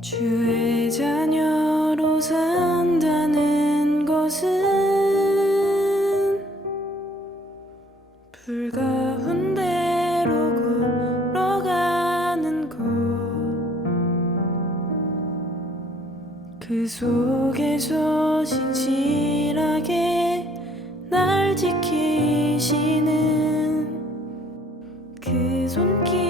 주의 자녀로 산다는 것은 불가운 대로 걸어가는 것 그 속에서 신실하게 날 지키시는 그 손길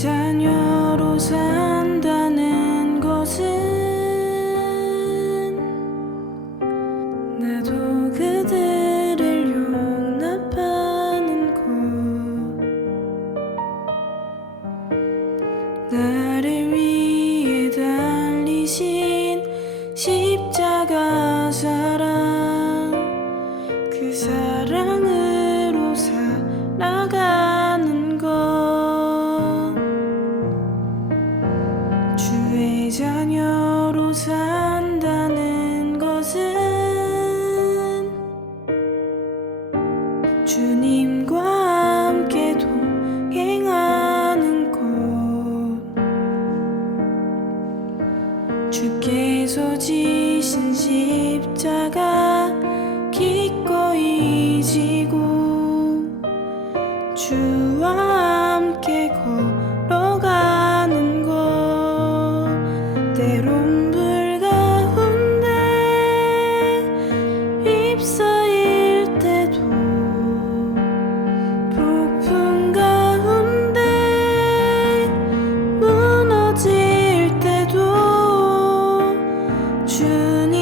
자녀로 산다는 것은 나도 그대를 용납하는 곳. 주께서 지신 십자가 기꺼이 지고 주와 함께 걸어가는 것 때론 に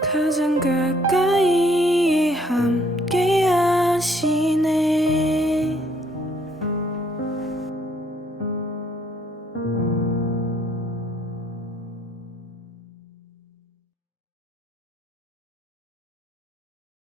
가장 가까이 함.